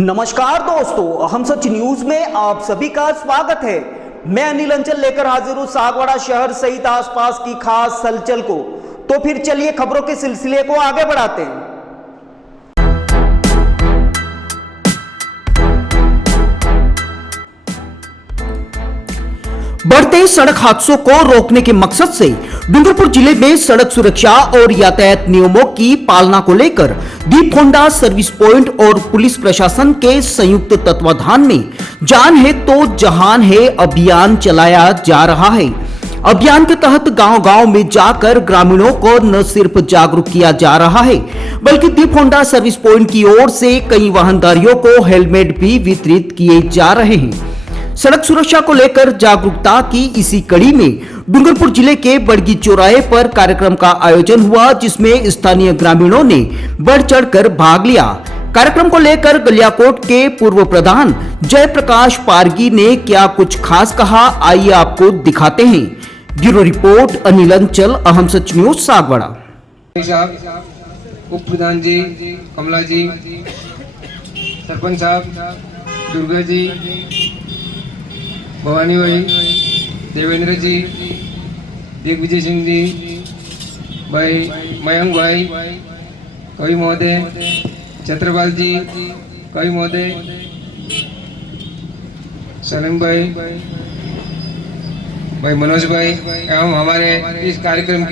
नमस्कार दोस्तों, हम सच न्यूज में आप सभी का स्वागत है। मैं अनिल अंचल लेकर हाजिर हूं सागवाड़ा शहर सहित आसपास की खास हलचल को। तो फिर चलिए खबरों के सिलसिले को आगे बढ़ाते हैं। बढ़ते सड़क हादसों को रोकने के मकसद से डूंगरपुर जिले में सड़क सुरक्षा और यातायात नियमों की पालना को लेकर दीप होंडा सर्विस पॉइंट और पुलिस प्रशासन के संयुक्त तत्वाधान में जान है तो जहान है अभियान चलाया जा रहा है। अभियान के तहत गांव-गांव में जाकर ग्रामीणों को न सिर्फ जागरूक किया जा रहा है बल्कि दीप होंडा सर्विस पॉइंट की ओर से कई वाहनधारियों को हेलमेट भी वितरित किए जा रहे हैं। सड़क सुरक्षा को लेकर जागरूकता की इसी कड़ी में डूंगरपुर जिले के बड़गी चौराहे पर कार्यक्रम का आयोजन हुआ, जिसमें स्थानीय ग्रामीणों ने बढ़ चढ़कर भाग लिया। कार्यक्रम को लेकर गलियाकोट के पूर्व प्रधान जयप्रकाश पारगी ने क्या कुछ खास कहा, आइए आपको दिखाते हैं। ब्यूरो रिपोर्ट अनिल अंचल, अहम सच न्यूज सागवाड़ा। उप प्रधान जी, कमला जी, सरपंच साहब, दुर्गा जी, भवानी भाई, देवेंद्र जी, दिग्विजय सिंह जी, भाई मयंक भाई, कवि महोदय, छत्रपाल जी, कवि महोदय, सलीम भाई, भाई मनोज भाई एवं हमारे इस कार्यक्रम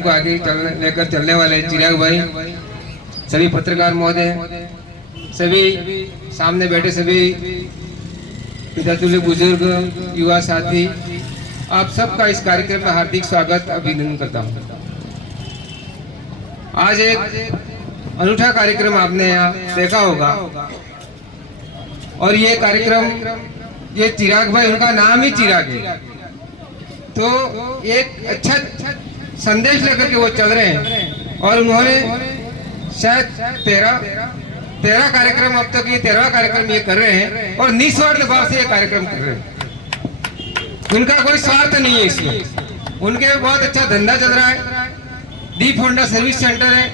को आगे लेकर चलने वाले चिराग भाई, सभी पत्रकार महोदय, सभी सामने बैठे सभी पितातुल्य बुजुर्ग, युवा साथी, आप सबका इस कार्यक्रम में हार्दिक स्वागत अभिनंदन करता हूं। आज एक अनूठा कार्यक्रम आपने यहाँ देखा होगा और ये कार्यक्रम, ये चिराग भाई, उनका नाम ही चिराग है, तो एक अच्छा संदेश लेकर के वो चल रहे हैं और उन्होंने शायद 13 कार्यक्रम, अब तक ये 13वां कार्यक्रम ये कर रहे हैं और निस्वार्थ भाव से ये कार्यक्रम कर रहे हैं। उनका कोई स्वार्थ नहीं है इसमें, उनके बहुत अच्छा धंधा चल रहा है। दीप होंडा सर्विस सेंटर है,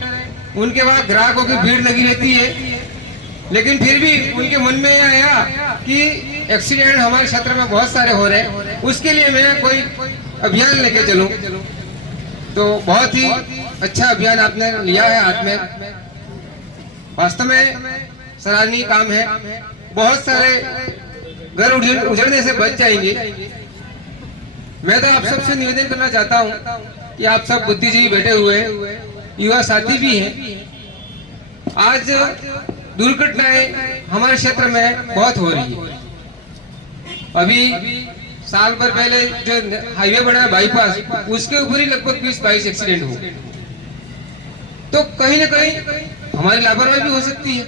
उनके बाद ग्राहकों की भीड़ लगी रहती है, लेकिन फिर भी उनके मन में यह आया कि एक्सीडेंट हमारे क्षेत्र में बहुत सारे हो रहे हैं, उसके लिए मैं कोई अभियान लेके चलूं। तो बहुत ही अच्छा अभियान आपने लिया है हाथ में, वास्तव में सराहनीय काम है। बहुत सारे घर उजड़ने से बच जाएंगे। मैं तो आप सबसे निवेदन करना चाहता हूं कि आप सब बुद्धिजीवी बैठे हुए युवा साथी भी हैं। आज दुर्घटनाएं हमारे क्षेत्र में बहुत हो रही है। अभी साल भर पहले जो हाईवे बना है बाईपास, उसके ऊपर ही लगभग 20-22 एक्सीडेंट हुए। तो कहीं ना कहीं हमारी लापरवाही भी हो सकती है,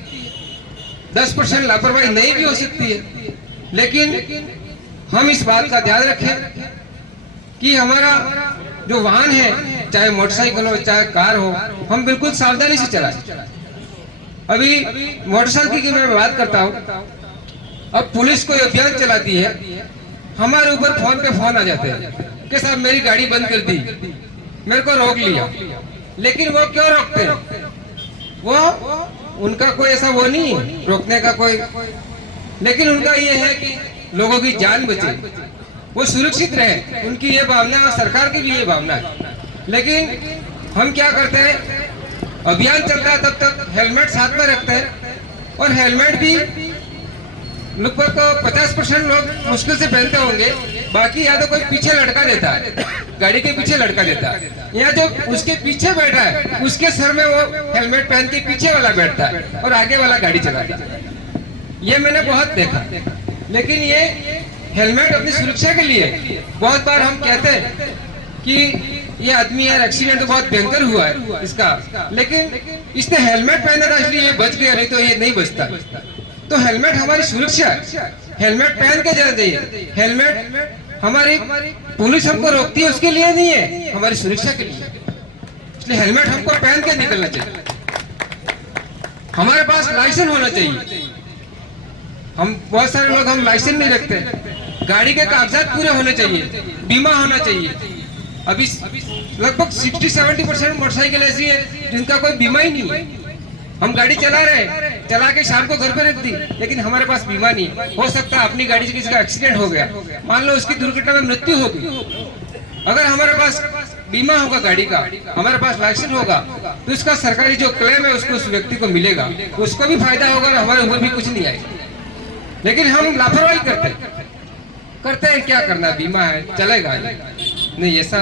10% लापरवाही नहीं भी हो सकती है, लेकिन हम इस बात का ध्यान रखें कि हमारा जो वाहन है, चाहे मोटरसाइकिल हो चाहे कार हो, हम बिल्कुल सावधानी से चलाएं। अभी मोटरसाइकिल की मैं बात करता हूँ, अब पुलिस कोई अभियान चलाती है, हमारे ऊपर फोन पे फोन आ जाते हैं कि साहब मेरी गाड़ी बंद कर दी, मेरे को रोक लिया। लेकिन वो क्यों रोकते हैं? वो उनका कोई ऐसा वो नहीं है रोकने का कोई, लेकिन उनका ये है कि लोगों की जान बचे, वो सुरक्षित रहे, उनकी ये भावना है और सरकार की भी ये भावना है। लेकिन हम क्या करते हैं, अभियान चलता है तब तक हेलमेट साथ में रखते हैं और हेलमेट भी लगभग 50% लोग मुश्किल से पहनते होंगे, बाकी या तो कोई पीछे लटका देता है, गाड़ी के पीछे लटका देता है, या जो उसके पीछे बैठा है उसके सर में वो हेलमेट पहन के पीछे वाला बैठता है और आगे वाला गाड़ी चलाता है। ये मैंने बहुत देखा। लेकिन ये हेलमेट अपनी सुरक्षा के लिए, बहुत बार हम कहते हैं कि ये आदमी यार एक्सीडेंट तो बहुत भयंकर हुआ है इसका, लेकिन इसने हेलमेट पहना था इसलिए ये बच गया, नहीं तो ये नहीं बचता। तो हेलमेट हमारी सुरक्षा है हेलमेट पहन के जाना चाहिए। हेलमेट हमारी पुलिस हमको रोकती है उसके लिए नहीं है, हमारी सुरक्षा के लिए। इसलिए हेलमेट हमको पहन के निकलना चाहिए। हमारे पास लाइसेंस होना चाहिए। हम बहुत सारे लोग हम लाइसेंस नहीं रखते। गाड़ी के कागजात पूरे होने चाहिए, बीमा होना चाहिए। अभी लगभग 60-70% मोटरसाइकिल ऐसी है जिनका कोई बीमा ही नहीं है। हम गाड़ी चला रहे हैं, चला के शाम को घर पे रख दी, लेकिन हमारे पास बीमा नहीं है। हो सकता है अपनी गाड़ी से किसी का एक्सीडेंट हो गया, मान लो उसकी दुर्घटना में मृत्यु हो गई। अगर हमारे पास बीमा होगा गाड़ी का, हमारे पास लाइसेंस होगा, तो इसका सरकारी जो क्लेम है उसको उस व्यक्ति को मिलेगा, उसको भी फायदा होगा और हमारे ऊपर भी कुछ नहीं आएगा। लेकिन हम लापरवाही करते हैं। क्या करना, बीमा है चलेगा नहीं, ऐसा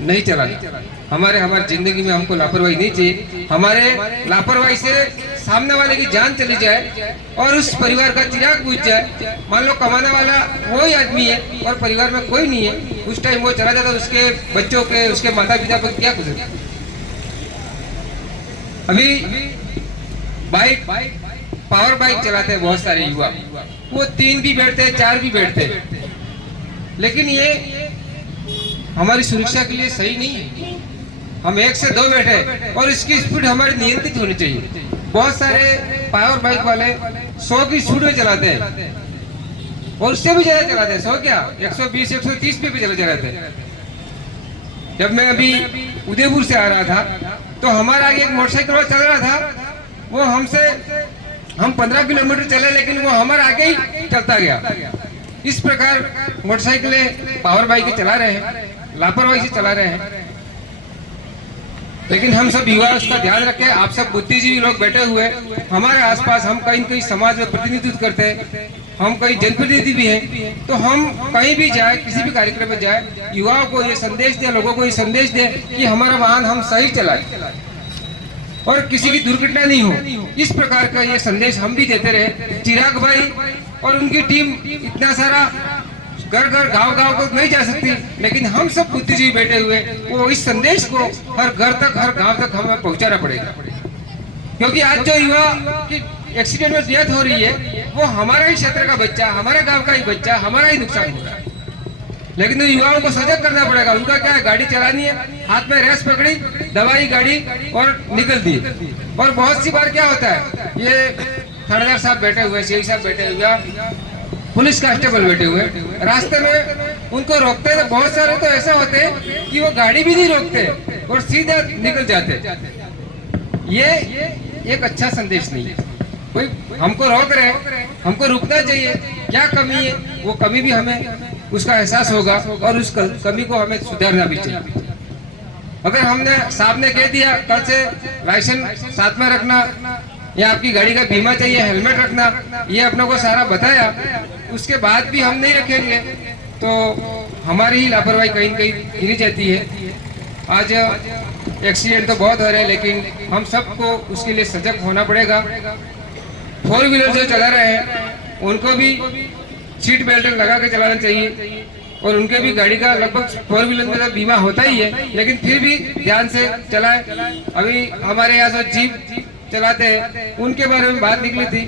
नहीं चलाना। हमारे जिंदगी में हमको लापरवाही नहीं चाहिए। हमारे लापरवाही से सामने वाले की जान चली जाए और उस परिवार का चिराग बुझ जाए। मान लो कमाने वाला वही आदमी है और परिवार में कोई नहीं है, उस टाइम वो चला जाता, उसके बच्चों के, उसके माता पिता पर क्या गुजरे। अभी बाइक, पावर बाइक चलाते हैं बहुत सारे युवा, वो 3 भी बैठते हैं, 4 भी बैठते हैं, लेकिन ये हमारी सुरक्षा के लिए सही नहीं है। हम 1 से 2 बैठे और इसकी स्पीड हमारी नियंत्रित होनी चाहिए। बहुत सारे पावर बाइक वाले 100 की स्पीड में चलाते हैं और उससे भी ज्यादा चलाते हैं। 100 क्या, 120, 130 पे भी चले जाते हैं। जब मैं अभी उदयपुर से आ रहा था तो हमारा आगे एक मोटरसाइकिल वाला चल रहा था, वो हम 15 किलोमीटर चले, लेकिन वो हमारे आगे ही चलता गया। इस प्रकार मोटरसाइकिलें पावर बाइक चला रहे हैं, लापरवाही से चला रहे हैं। लेकिन हम सब युवा उसका ध्यान रखें। आप सब बुद्धिजीवी लोग बैठे हुए हमारे आसपास, हम कहीं कहीं समाज में प्रतिनिधित्व करते हैं, हम कहीं जनप्रतिनिधि भी हैं, तो हम कहीं भी जाए, किसी भी कार्यक्रम में जाए, युवाओं को ये संदेश दें, लोगों को ये संदेश दें कि हमारा वाहन हम सही चलाएं और किसी की दुर्घटना नहीं हो। इस प्रकार का ये संदेश हम भी देते रहे। चिराग भाई और उनकी टीम इतना सारा घर घर गांव गांव को नहीं जा सकती, लेकिन हम सब बुद्धिजीवी बैठे हुए वो इस संदेश को हर घर तक, हर गांव तक हमें पहुंचाना पड़ेगा। क्योंकि आज जो युवा की एक्सीडेंट में डेथ हो रही है वो हमारा ही क्षेत्र का बच्चा, हमारे गांव का ही बच्चा, हमारा ही नुकसान हो रहा है। लेकिन युवाओं को सजग करना पड़ेगा। उनका क्या है, गाड़ी चलानी है, हाथ में रेस पकड़ी, दवाई गाड़ी और निकल दी। और बहुत सी बार क्या होता है, ये थानेदार साहब बैठे हुए, सीआई साहब बैठे हुए, पुलिस कांस्टेबल बैठे हुए, रास्ते में उनको रोकते हैं। बहुत सारे तो ऐसा होते हैं कि वो गाड़ी भी नहीं रोकते और सीधा निकल जाते। ये एक अच्छा संदेश नहीं है। कोई हमको रोक रहे हैं, हमको रुकना चाहिए। क्या कमी है, वो कमी भी हमें उसका एहसास होगा और उस कमी को हमें सुधारना भी चाहिए। अगर हमने साहब ने कह दिया कल से लाइसेंस साथ में रखना या आपकी गाड़ी का बीमा चाहिए, हेलमेट रखना, ये अपनों को सारा बताया, उसके बाद भी हम नहीं रखेंगे तो हमारी ही लापरवाही कहीं कहीं गिरी जाती है। आज एक्सीडेंट तो बहुत हो रहे हैं, लेकिन हम सबको उसके लिए सजग होना पड़ेगा। 4 व्हीलर जो चला रहे हैं उनको भी सीट बेल्ट लगा के चलाना चाहिए और उनके भी गाड़ी का लगभग 4 व्हीलर में तो बीमा होता ही है, लेकिन फिर भी ध्यान से चलाएं। अभी हमारे यहाँ जो जीप चलाते हैं उनके बारे में बात निकली थी।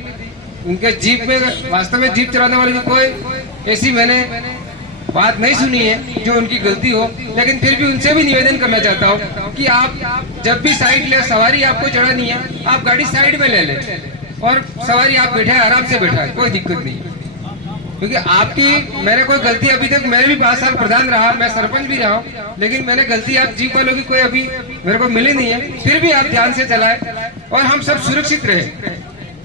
उनके जीप में, वास्तव में जीप चलाने वाले की कोई ऐसी मैंने बात नहीं सुनी है जो उनकी गलती हो, लेकिन फिर भी उनसे भी निवेदन करना चाहता हूँ कि आप जब भी साइड ले, सवारी आपको चढ़ानी है, आप गाड़ी साइड में ले लें और सवारी आप बैठे आराम से बैठा है, कोई दिक्कत नहीं। क्योंकि आपकी, मैंने कोई गलती अभी तक, मैंने भी 5 साल प्रधान रहा, मैं सरपंच भी रहा हूँ, लेकिन मैंने गलती आप जीप वालों की कोई अभी मेरे को मिली नहीं है। फिर भी आप ध्यान से चलाएं और हम सब सुरक्षित रहे।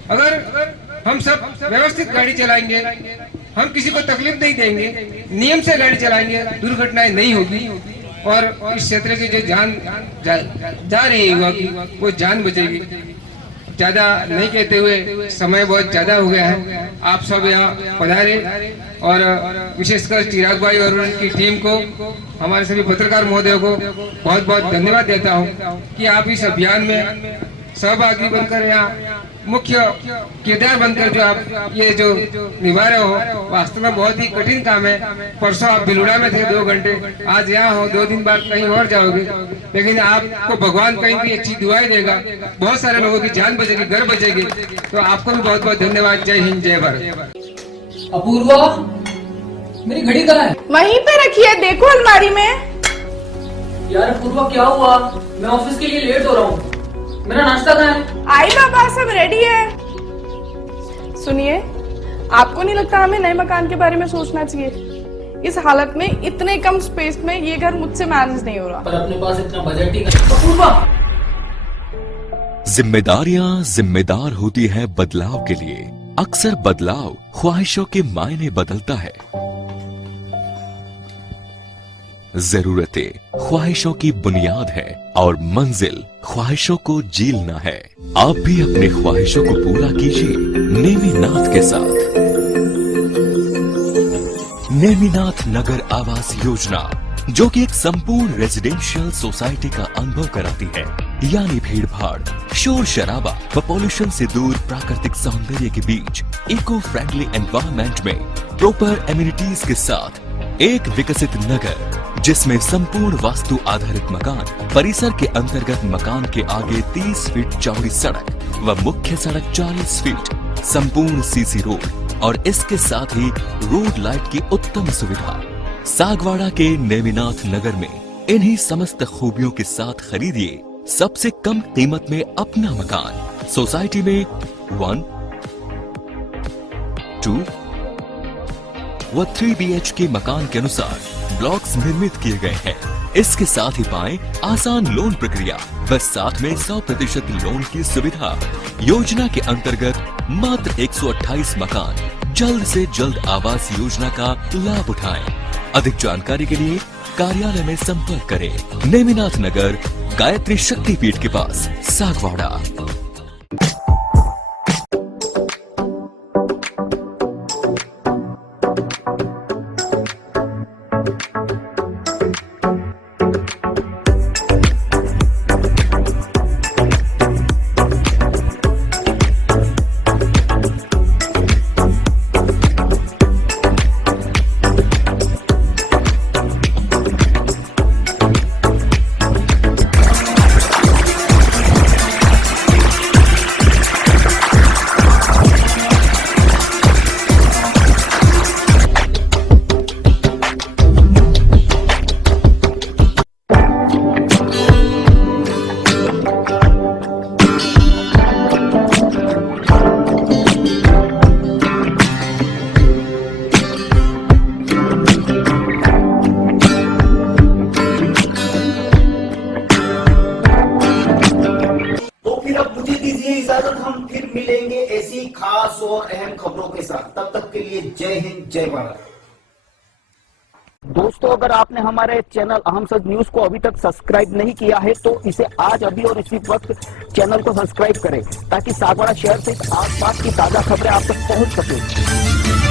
अगर हम सब व्यवस्थित गाड़ी चलाएंगे, हम किसी को तकलीफ नहीं देंगे, नियम से गाड़ी चलाएंगे, दुर्घटनाएं नहीं होगी और इस क्षेत्र की जो जान जा रही है युवा की, वो जान बचेगी। ज्यादा नहीं कहते हुए, समय बहुत ज्यादा हो गया है, आप सब यहाँ पधारे और विशेषकर चिराग भाई और उनकी टीम को, हमारे सभी पत्रकार महोदयों को बहुत बहुत धन्यवाद देता हूँ कि आप इस अभियान में सहभागी बनकर, यहाँ मुख्य किरदार बनकर जो आप ये जो निभा रहे हो, वास्तव में बहुत ही कठिन काम है। परसों आप बिलुड़ा में थे 2 घंटे, आज यहाँ हो, 2 दिन बाद कहीं और जाओगे, लेकिन आपको भगवान कहीं भी अच्छी दुआएं देगा, बहुत सारे लोगों की जान बचेगी, घर बचेगी। तो आपको भी बहुत बहुत धन्यवाद। जय हिंद, जय भारत। अपूर्वा, मेरी घड़ी कहाँ है? वहीं पे रखी है, देखो अलमारी में। यार अपूर्वा क्या हुआ? मैं ऑफिस के लिए लेट हो रहा हूँ। मेरा नाश्ता कहाँ है? आई बाबा, सब रेडी है। सुनिए, आपको नहीं लगता हमें नए मकान के बारे में सोचना चाहिए? इस हालत में इतने कम स्पेस में ये घर मुझसे मैनेज नहीं हो रहा। पर अपने पास इतना बजट ही नहीं। अपूर्वा, जिम्मेदारियां जिम्मेदार होती है बदलाव के लिए। अक्सर बदलाव ख्वाहिशों के मायने बदलता है। जरूरतें ख्वाहिशों की बुनियाद है और मंजिल ख्वाहिशों को जीलना है। आप भी अपने ख्वाहिशों को पूरा कीजिए नेमीनाथ के साथ। नेमीनाथ नगर आवास योजना, जो कि एक संपूर्ण रेजिडेंशियल सोसाइटी का अनुभव कराती है, यानी भीड़ भाड़, शोर शराबा व पॉल्यूशन से दूर प्राकृतिक सौंदर्य के बीच इको फ्रेंडली एनवायरनमेंट में प्रॉपर एम्यूनिटीज के साथ एक विकसित नगर, जिसमें संपूर्ण वास्तु आधारित मकान, परिसर के अंतर्गत मकान के आगे 30 फीट चौड़ी सड़क व मुख्य सड़क 40 फीट, संपूर्ण सीसी रोड और इसके साथ ही रोड लाइट की उत्तम सुविधा। सागवाड़ा के नेमिनाथ नगर में इन्हीं समस्त खूबियों के साथ खरीदिए सबसे कम कीमत में अपना मकान। सोसाइटी में 1, 2 व 3 BHK मकान के अनुसार ब्लॉक्स निर्मित किए गए हैं। इसके साथ ही पाएं आसान लोन प्रक्रिया व साथ में 100% लोन की सुविधा। योजना के अंतर्गत मात्र 128 मकान जल्द से जल्द आवास योजना का लाभ उठाएं। अधिक जानकारी के लिए कार्यालय में संपर्क करें। नेमिनाथ नगर, गायत्री शक्तिपीठ के पास, सागवाड़ा। इजाजत, हम फिर मिलेंगे ऐसी खास और अहम खबरों के साथ। तब तक के लिए जय हिंद, जय भारत। दोस्तों, अगर आपने हमारे चैनल अहम सच न्यूज को अभी तक सब्सक्राइब नहीं किया है तो इसे आज अभी और इसी वक्त चैनल को सब्सक्राइब करें, ताकि सागवाड़ा शहर से आसपास की ताजा खबरें आप तक पहुंच सके।